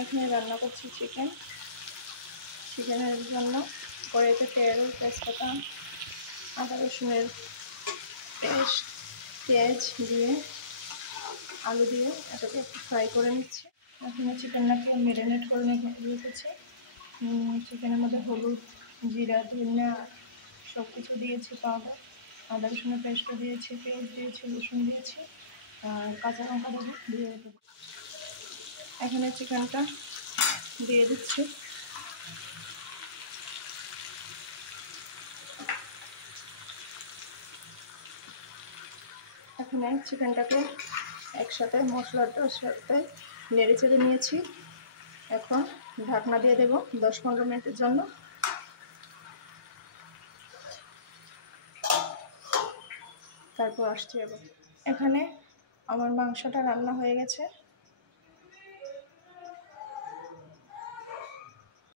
এখানে রান্না করছি চিকেনের জন্য কড়াইতে তেল, তেজপাতা, আদা রসুনের পেস্ট, পেঁয়াজ দিয়ে আলু দিয়ে এটাকে একটু ফ্রাই করে নিচ্ছি। এখানে চিকেনটাকে ম্যারিনেট করে রেখেছি। চিকেনের মধ্যে হলুদ, জিরা, ধনিয়া সব কিছু দিয়েছি, পাউডার, আদা রসুনের পেস্টও দিয়েছি, পেঁয়াজ দিয়েছি, রসুন দিয়েছি, আর কাঁচা লঙ্কা দিয়ে রেখে দিচ্ছি। এখানে চিকেনটা দিয়ে দিচ্ছি। এখানে চিকেনটাকে একসাথে মশলাটার সাথে নেড়ে চেড়ে নিয়েছি। এখন ঢাকনা দিয়ে দেব 10-15 মিনিটের জন্য। তারপর আসছি আবার। এখানে আমার মাংসটা রান্না হয়ে গেছে।